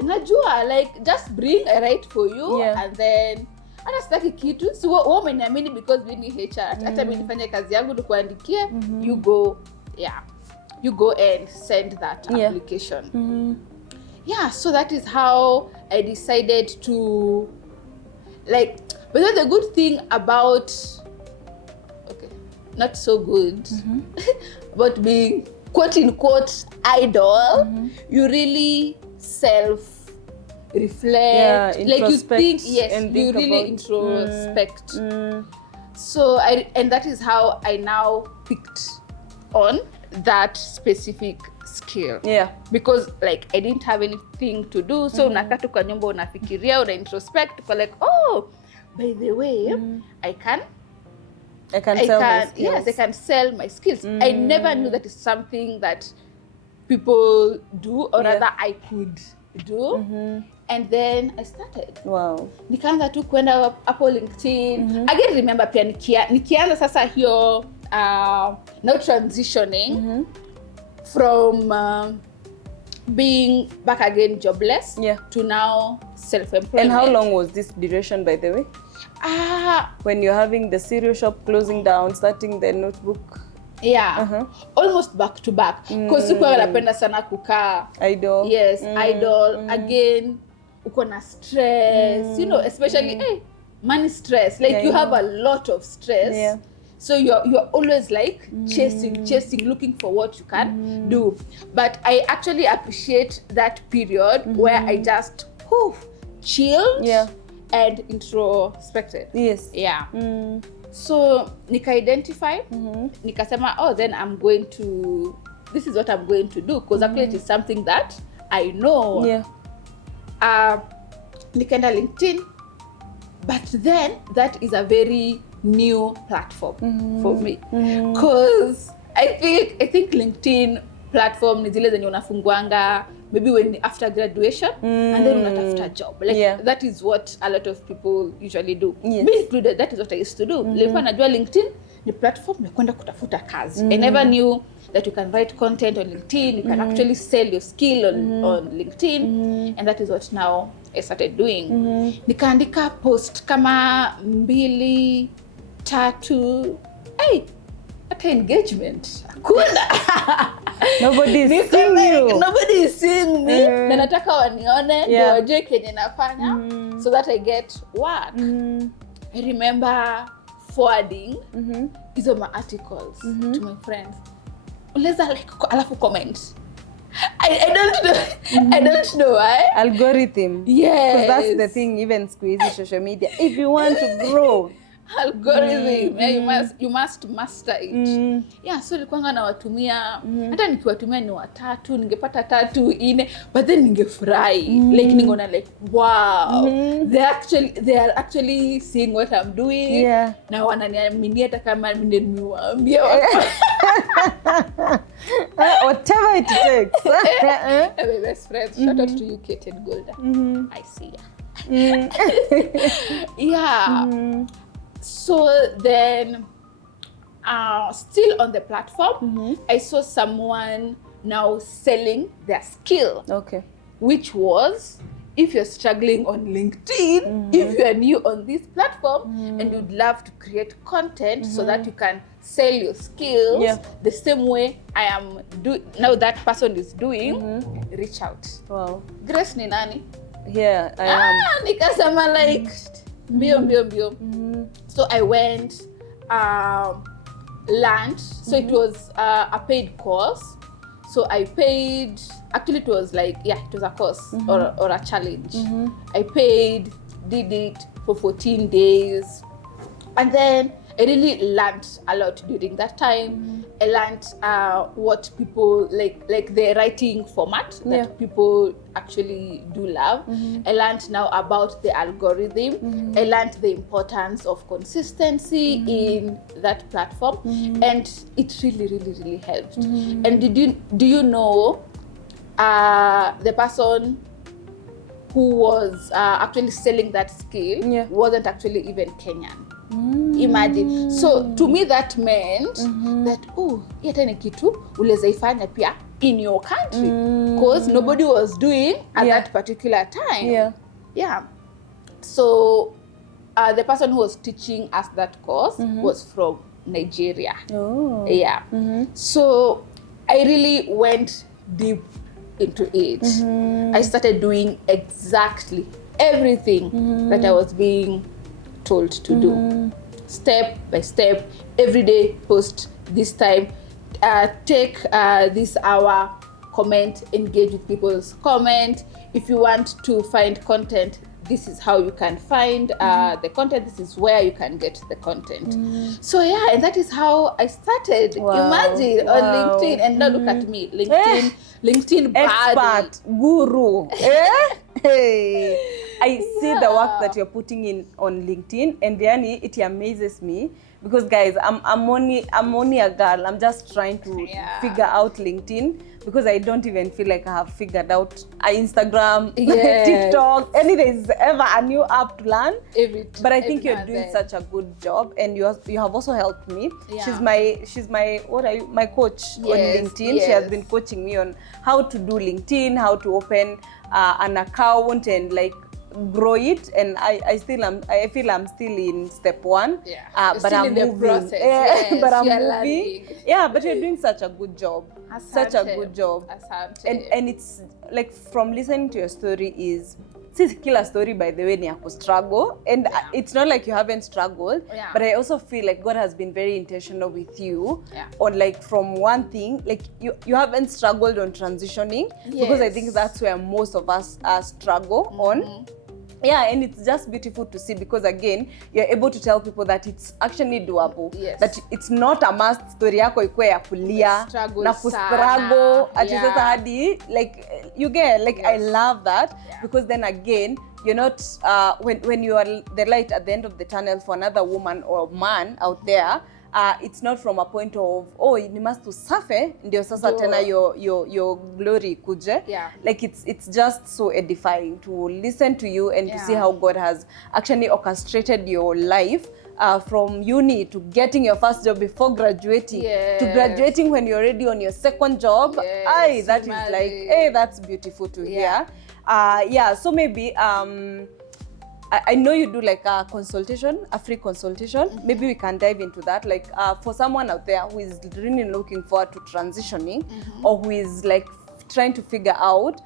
najua, like just bring, I write for you, and then hata sitaki kitu, so wewe umeniamini because we ni HR. Hata mimi nifanye kazi yangu nikuandikie, you go and send that application. yeah, so that is how I decided to, like, but then the good thing about, okay, not so good, about being quote unquote idol, you really self-reflect, like you think, yes, and you think really about, introspect. So and that is how I now picked on that specific skill. Yeah. Because like I didn't have anything to do, so unakaa tu kwa nyumba unafikiria, una introspect, uko like, oh, by the way, I can sell my skills. Yes, I can sell my skills. I never knew that is something that people do, or rather I could do. And then I started. Wow. Nikaanza tu kwenda hapo LinkedIn. Again, remember pia nikianza sasa hiyo now transitioning from being back again jobless to now self-employment. And how long was this duration, by the way? When you're having the cereal shop closing down, starting the notebook. Yeah, almost back to back. Because sikuwa napenda sana kukaa idle. Yes, idle. Again, uko na stress, you know, especially money stress. Like you have a lot of stress. Yeah. So you're always like chasing, looking for what you can do. But I actually appreciate that period where I just chilled and introspected. Yes. Yeah. So nika-identify, nikasema, oh, then I'm going to, this is what I'm going to do, because actually it is something that I know. Yeah. Nikaenda LinkedIn, but then that is a very new platform for me, because I think LinkedIn platform ni zile zenye unafunguanga maybe when after graduation and then unatafuta job, like that is what a lot of people usually do. Me included, that is what I used to do. Nilikuwa najua LinkedIn ni platform ya kwenda kutafuta kazi. I never knew that you can write content on LinkedIn, you can actually sell your skill on LinkedIn, and that is what now I started doing. Nikaandika post kama 2, 3, hata engagement hakuna. Nobody is seeing you. Nobody is seeing me. Na nataka wanione ndio wajue kenye nafanya, so that I get work. I remember forwarding hizo ma articles to my friends. Unaweza like alafu comment. I don't know. I don't know why. Algorithm. Yes. Because that's the thing, even squeezy social media. If you want to grow, algorithm, you must master it. Yeah, so nilikuwa nawatumia, hata nikiwatumia ni 3, ningepata 3, 4, but then ningefurahi. Like ningeona like, wow, they are actually seeing what I'm doing. Na wananiamini hata kama nimewambia whatever it takes. My best friend, shout out to you, Kate and Golda. I see ya. So then, still on the platform, I saw someone now selling their skill. Okay. Which was, if you're struggling on LinkedIn, if you are new on this platform, and you'd love to create content so that you can sell your skills the same way I am now that person is doing, reach out. Wow. Grace ni nani? Yeah, I am. Nikasema like, mbio. So I went, learned. So it was a paid course. So I paid, actually it was like, it was a course or a challenge. I paid, did it for 14 days. And then I really learned a lot during that time. I learned what people like the writing format that people actually do love. I learned now about the algorithm. I learned the importance of consistency in that platform, and it really helped. And do you know the person who was actually selling that skill wasn't actually even Kenyan. Imagine. So to me that meant that hata ni kitu unaweza ifanya pia in your country, because nobody was doing at that particular time. So the person who was teaching us that course was from Nigeria. So I really went deep into it. I started doing exactly everything that I was being told to do. Step by step, every day post this time, take this hour, comment, engage with people's comment. If you want to find content, this is how you can find the content. This is where you can get the content. So yeah, and that is how I started. Imagine on LinkedIn, and now look at me, LinkedIn expert, guru. Hey. I see the work that you're putting in on LinkedIn, and yani it amazes me because guys, I'm only a girl. I'm just trying to figure out LinkedIn because I don't even feel like I have figured out Instagram, TikTok, any there's ever a new app to learn. But I think you're doing such a good job, and you have also helped me. She's my my coach on LinkedIn. She has been coaching me on how to do LinkedIn, how to open an account and like grow it, and I feel I'm still in step 1, but I'm moving. But I'm moving. But you're doing such a good job. Such a good job. And it's like from listening to your story is killer story, by the way, ni yako struggle, and it's not like you haven't struggled, but I also feel like God has been very intentional with you on like from one thing, like you haven't struggled on transitioning, because I think that's where most of us struggle on. And it's just beautiful to see, because again you're able to tell people that it's actually doable, that it's not a must story yako ikuwe ya kulia na kustruggle ati sasa hadi like you get like I love that, because then again you're not when you are the light at the end of the tunnel for another woman or man out there, it's not from a point of ni must to suffer ndio sasa tena your glory kuje. Like it's just so edifying to listen to you and to see how God has actually orchestrated your life, from uni to getting your first job before graduating, to graduating when you're already on your second job. That is like, that's beautiful to hear. So maybe I know you do like a consultation, a free consultation. Maybe we can dive into that. Like for someone out there who is really looking forward to transitioning, or who is like trying to figure out,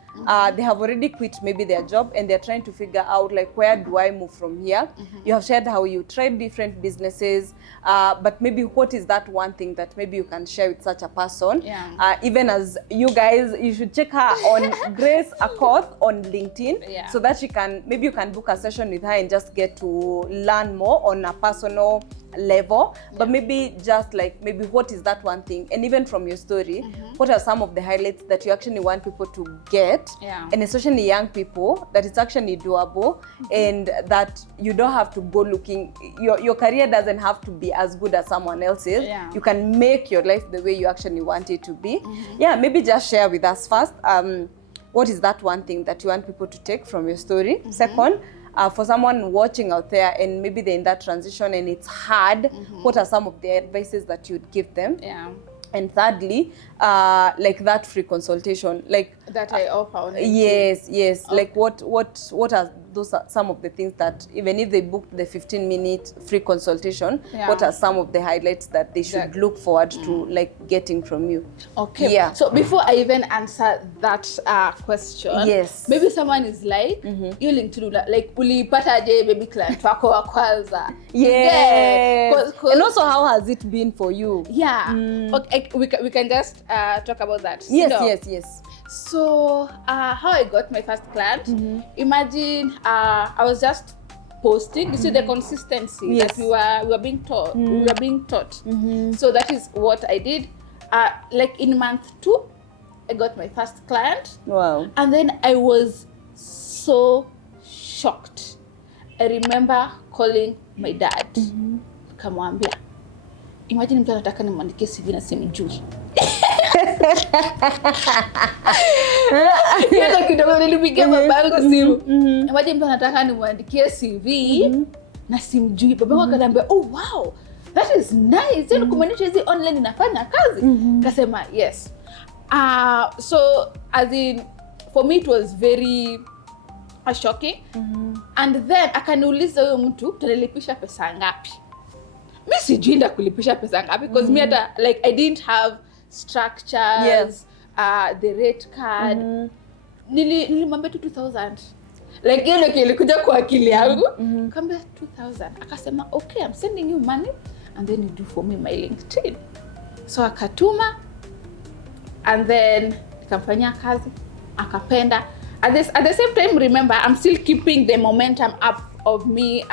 they have already quit maybe their job and they're trying to figure out like, where do I move from here? You have shared how you tried different businesses, but maybe what is that one thing that maybe you can share with such a person? Even as you guys, you should check her on Grace Akoth on LinkedIn, so that maybe you can book a session with her and just get to learn more on a personal level. But maybe just like, maybe what is that one thing? And even from your story, what are some of the highlights that you actually want people to get? And especially young people, that it's actually doable, and that you don't have to go looking, your career doesn't have to be as good as someone else's. You can make your life the way you actually want it to be. Maybe just share with us first, what is that one thing that you want people to take from your story? Second, for someone watching out there and maybe they're in that transition and it's hard, what are some of the advices that you'd give them? And thirdly, like that free consultation, like that I offer on LinkedIn. Yes. Okay. Like what are those some of the things that even if they booked the 15-minute free consultation, what are some of the highlights that they should look forward to like getting from you? Okay. So before I even answer that question, maybe someone is like, you link to do that, like ulipata je baby client wako wa kwanza. And also, how has it been for you? Okay, we can just talk about that. Yes. So how I got my first client, imagine I was just posting. You see the consistency that we were being taught. We were being taught. So that is what I did. Like in month 2, I got my first client. Wow. And then I was so shocked. I remember calling my dad. Kamwambia, imagine mtu anataka nimwandikie CV na simjui. Yeye kidogo nilipigia babangu simu. Imagine mtu anataka nimwandikie CV na simjui. Babangu akaniambia, "Oh wow, that is nice. Sio kumaanisha hizi online inafanya kazi." Akasema, "Yes." So as in for me it was very shocking. And then akaniuliza huyo mtu, "Tunalipisha pesa ngapi?" Mimi sijui nda kulipisha pesa ngapi because me hata like I didn't have structures. the rate card. Nilimwambia tu 2000. Like hiyo ndio ilikuja kwa akili yangu. Nikamwambia 2000. Akasema okay, I'm sending you money and then you do for me my LinkedIn. So akatuma and then nikamfanyia kazi, akapenda. At the same time, remember, I'm still keeping the momentum up of me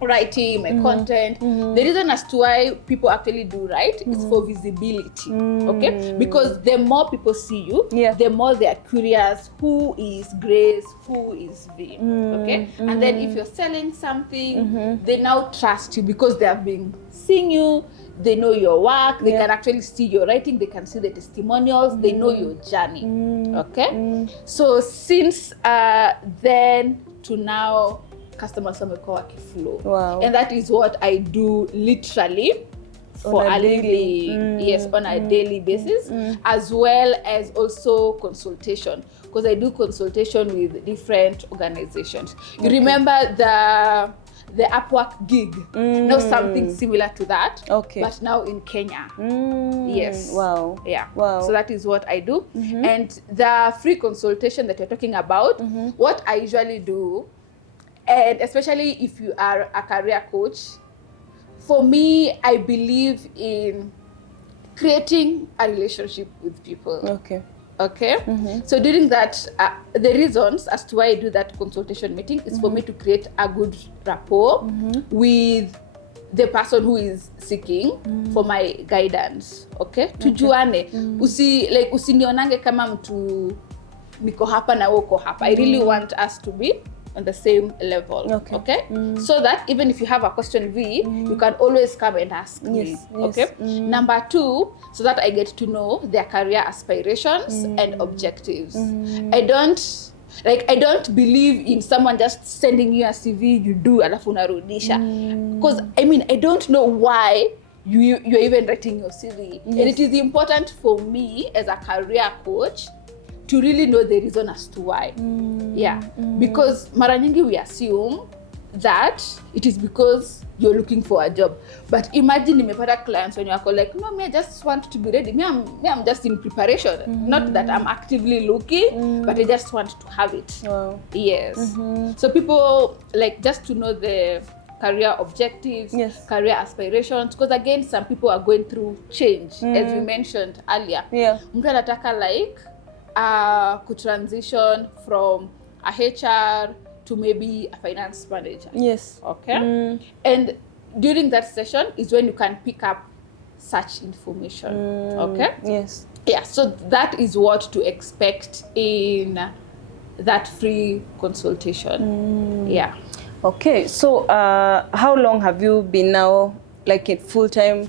writing my content. The reason as to why people actually do write is for visibility, okay? Because the more people see you, the more they are curious, who is Grace, who is V, okay? And then if you're selling something, they now trust you because they have been seeing you, they know your work, they can actually see your writing, they can see the testimonials, they know your journey, okay? So since then to now, customers wamekuwa wakiflow. Wow. And that is what I do literally for a daily, on a daily basis, as well as also consultation, because I do consultation with different organizations. You remember the Upwork gig, now something similar to that, but now in Kenya. Yes. Wow. Yeah. Wow. So that is what I do. And the free consultation that you're talking about, what I usually do, and especially if you are a career coach, for me, I believe in creating a relationship with people. Okay. So during that, the reasons as to why I do that consultation meeting is for me to create a good rapport with the person who is seeking for my guidance. Okay. Tujuane. Usinionange kama mtu niko hapa na uko hapa. I really want us to be on the same level, okay? So that even if you have a question, V, you can always come and ask me, okay? Number 2, so that I get to know their career aspirations and objectives. I don't believe in someone just sending you a CV, you do, alafu unarudisha. Because, I don't know why you're even writing your CV. And it is important for me as a career coach to really know the reason as to why. Because mara nyingi we assume that it is because you're looking for a job. But imagine nimepata clients when you're like, no, me I just want to be ready. Me I'm just in preparation. Not that I'm actively looking, but I just want to have it. Wow. Yes. So people like just to know the career objectives, career aspirations, because again, some people are going through change, as we mentioned earlier. Mtu anataka like could transition from a HR to maybe a finance manager. Okay. And during that session is when you can pick up such information. Okay. Yeah. So that is what to expect in that free consultation. Yeah. Okay. So how long have you been now, like in full time?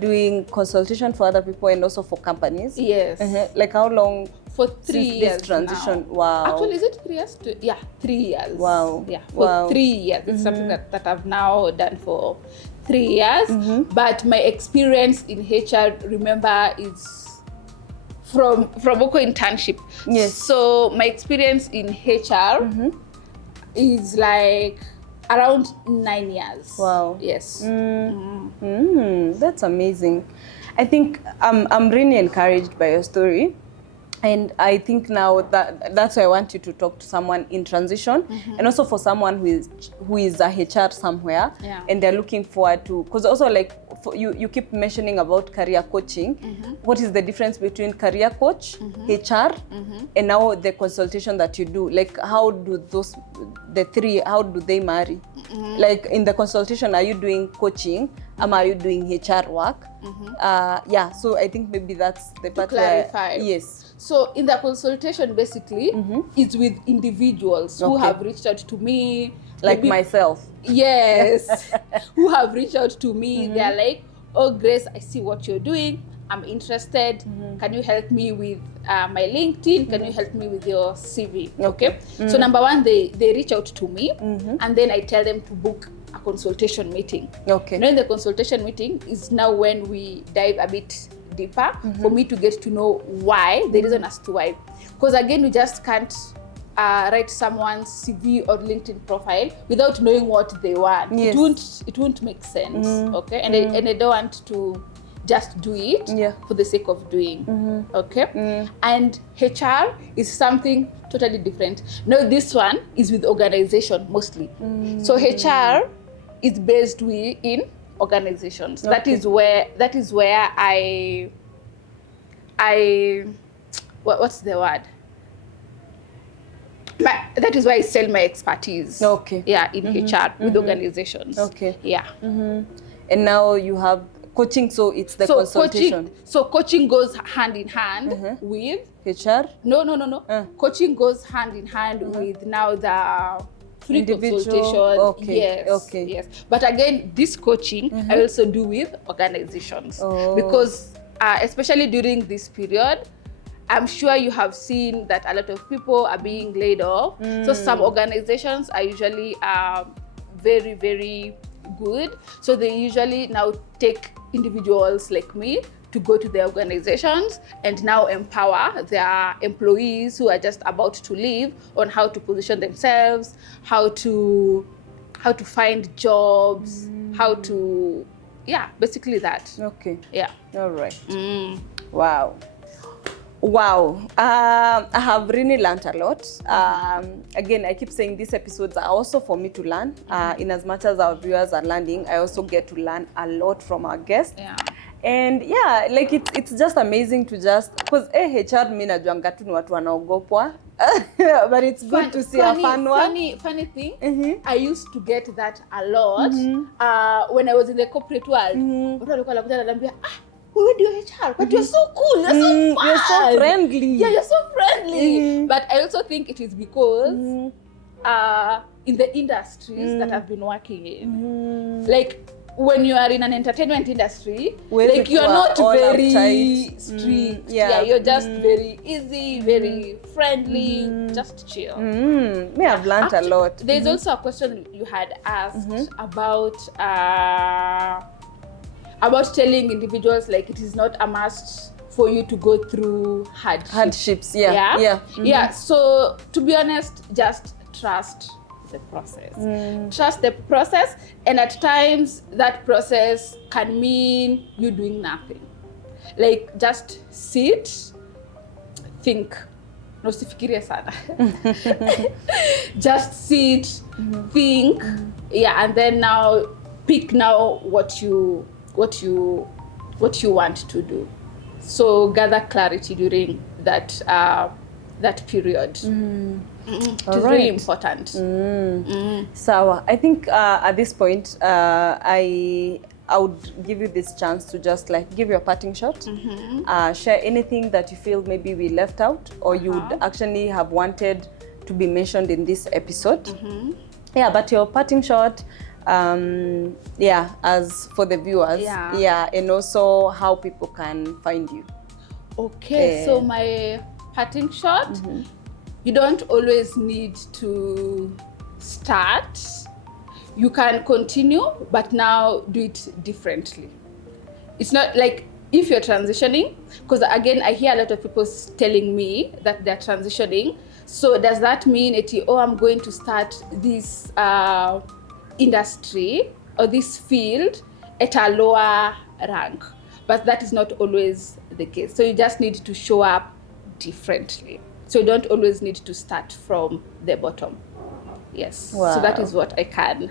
Doing consultation for other people and also for companies? Like how long? For 3 years this transition now. Wow. Actually, is it 3 years? 3 years. Wow. Yeah, for 3 years. It's something that I've now done for 3 years. But my experience in HR, remember, is from Oko internship. So my experience in HR is like around 9 years. Wow. Yes. That's amazing. I think I'm really encouraged by your story. And I think now that's why I want you to talk to someone in transition, and also for someone who is a HR somewhere, and they're looking forward to, because also like you keep mentioning about career coaching. What is the difference between career coach, HR, and now the consultation that you do? Like how do how do they marry? Like in the consultation, are you doing coaching? Are you doing HR work? So I think maybe that's the part to clarify. Yes. So in the consultation, basically, it's with individuals who have reached out to me. Like myself. Yes. Who have reached out to me. They're like, oh, Grace, I see what you're doing. I'm interested. Can you help me with my LinkedIn? Can you help me with your CV? Okay. So number 1, they reach out to me, and then I tell them to book a consultation meeting. Okay. Now in the consultation meeting is now when we dive a bit deeper for me to get to know why, the reason as to why. Because again, you just can't write someone's CV or LinkedIn profile without knowing what they want. It won't make sense. Okay. And I don't want to just do it for the sake of doing. Okay? And HR is something totally different. No, this one is with organization mostly. So HR is based in organizations. That is where what's the word? That is why I sell my expertise. Yeah, in HR with organizations. Yeah. And now you have coaching, so it's the consultation. Coaching goes hand in hand with HR? No. Coaching goes hand in hand with now the free consultation. Yes. But again, this coaching I also do with organizations because especially during this period, I'm sure you have seen that a lot of people are being laid off. So some organizations are usually very, very good. So they usually now take individuals like me to go to their organizations and now empower their employees who are just about to leave on how to position themselves, how to find jobs, how to, basically that. Yeah. All right. Wow. I have really learned a lot. Again, I keep saying these episodes are also for me to learn. In as much as our viewers are learning, I also get to learn a lot from our guests. And like it's just amazing to just, because HR mimi najuanga tu ni watu wanaogopwa. But it's good to see a fun one. Funny thing, I used to get that a lot when I was in the corporate world. Watu walikuwa wanakuja wananiambia, wewe ndio HR, but you're so cool, you're so fun. You're so friendly. Yeah, you're so friendly. But I also think it is because in the industries that I've been working in, like when you are in an entertainment industry, like you're not very strict. You're just very easy, very friendly, just chill. Me, I've learned a lot. There's also a question you had asked about telling individuals like it is not a must for you to go through hardships. So to be honest, just trust the process. Trust the process, and at times that process can mean you doing nothing. Like just sit, think. No, usifikirie sana. Just sit, think, and then now pick what you want to do. So gather clarity during that period. It's really important. So I think at this point, I would give you this chance to just like give your parting shot. Share anything that you feel maybe we left out or you would actually have wanted to be mentioned in this episode. But your parting shot, as for the viewers, and also how people can find you. So my parting shot, you don't always need to start. You can continue, but now do it differently. It's not like if you're transitioning, because again, I hear a lot of people telling me that they're transitioning. So does that mean I'm going to start this industry or this field at a lower rank? But that is not always the case. So you just need to show up differently. So you don't always need to start from the bottom. Yes. Wow. So that is what I can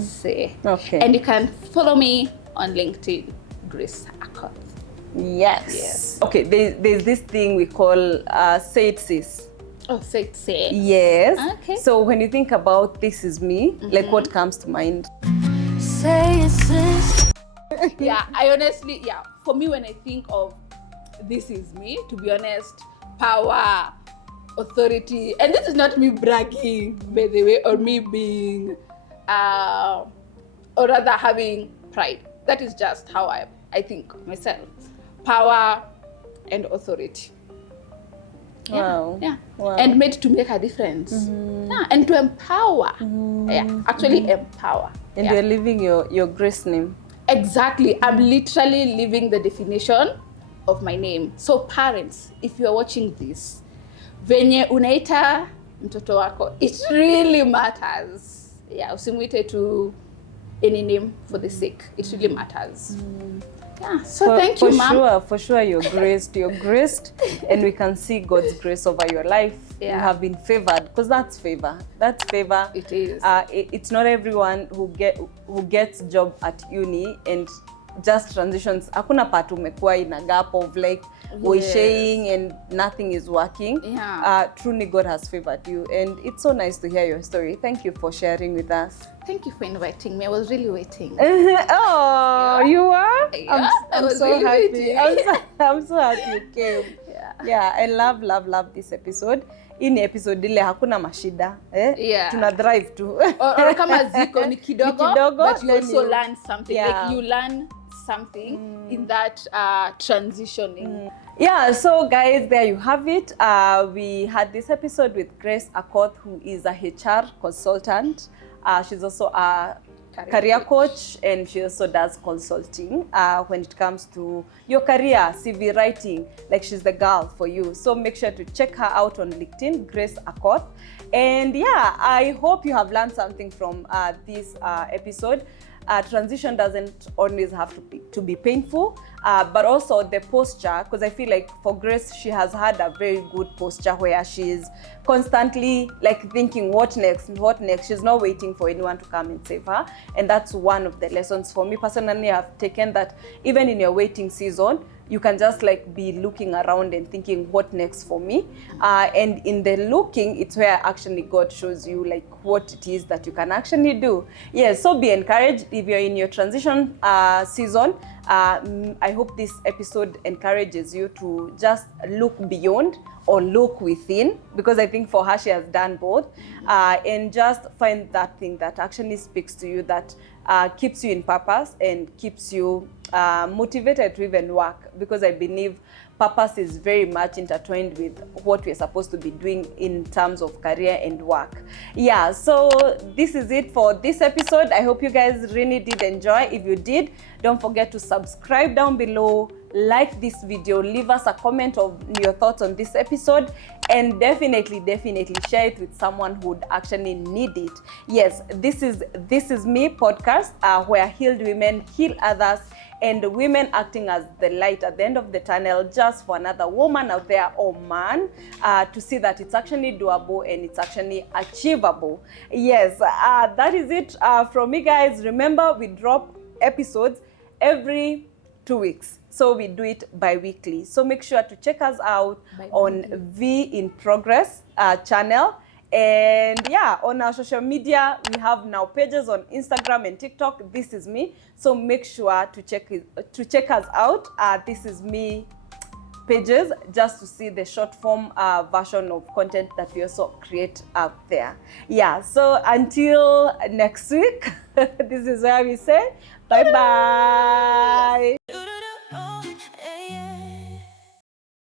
say. Okay. And you can follow me on LinkedIn, Grace Akoth. Yes. Okay, there's this thing we call Say It Sis. Oh, say it, say. Yes. Okay. So when you think about This Is Me, like what comes to mind? Say it, sis. I honestly, for me, when I think of This Is Me, to be honest, power, authority, and this is not me bragging, by the way, or me being, or rather having pride. That is just how I think myself. Power and authority. Wow. And made to make a difference. And to empower. Actually empower. And you're living your grace name. Exactly. I'm literally living the definition of my name. So parents, if you're watching this, venye unaita mtoto wako, it really matters. Usimuite tu any name for the sake. It really matters. Yeah. So thank you, ma'am. For sure, you're graced, and we can see God's grace over your life. Yeah. You have been favored, because that's favor. That's favor. It is. It's not everyone who gets job at uni and just transitions. Hakuna part umekuwa in a gap of like wishing and nothing is working. Yeah. Truly God has favored you, and it's so nice to hear your story. Thank you for sharing with us. Thank you for inviting me. I was really waiting. Oh, Yeah. you were? Yeah, I I'm was so really happy. waiting. I'm so happy you came. Yeah, I love this episode. In episode ile hakuna mashida, Yeah. Tuna drive tu. or kama ziko ni kidogo, but you then also you- learn something. Yeah. Like you learn something in that transitioning. Yeah, so guys, there you have it. We had this episode with Grace Akoth, who is a HR consultant. She's also a career coach, and she also does consulting when it comes to your career, CV writing. Like, she's the girl for you. So make sure to check her out on LinkedIn, Grace Akoth. And yeah, I hope you have learned something from this episode. Transition doesn't always have to be painful, but also the posture, because I feel like for Grace, she has had a very good posture where she's constantly like thinking, what next? She's not waiting for anyone to come and save her. And that's one of the lessons for me personally. I've taken that even in your waiting season, you can just like be looking around and thinking, what next for me? And in the looking, it's where actually God shows you like what it is that you can actually do. Yes, so be encouraged if you're in your transition season. I hope this episode encourages you to just look beyond or look within, because I think for her, she has done both, and just find that thing that actually speaks to you, that keeps you in purpose and keeps you motivated to even work, because I believe purpose is very much intertwined with what we're supposed to be doing in terms of career and work. Yeah, so this is it for this episode. I hope you guys really did enjoy. If you did, don't forget to subscribe down below, like this video, leave us a comment of your thoughts on this episode, and definitely share it with someone who would actually need it. Yes, this is Me podcast, where healed women heal others, and women acting as the light at the end of the tunnel, just for another woman out there or man to see that it's actually doable and it's actually achievable. Yes, that is it from me, guys. Remember, we drop episodes every 2 weeks, so we do it bi-weekly. So make sure to check us out on V in Progress channel. And yeah, on our social media, we have now pages on Instagram and TikTok. This is Me. So make sure to check us out. This is Me pages, just to see the short form version of content that we also create out there. Yeah, so until next week, this is where we say bye-bye.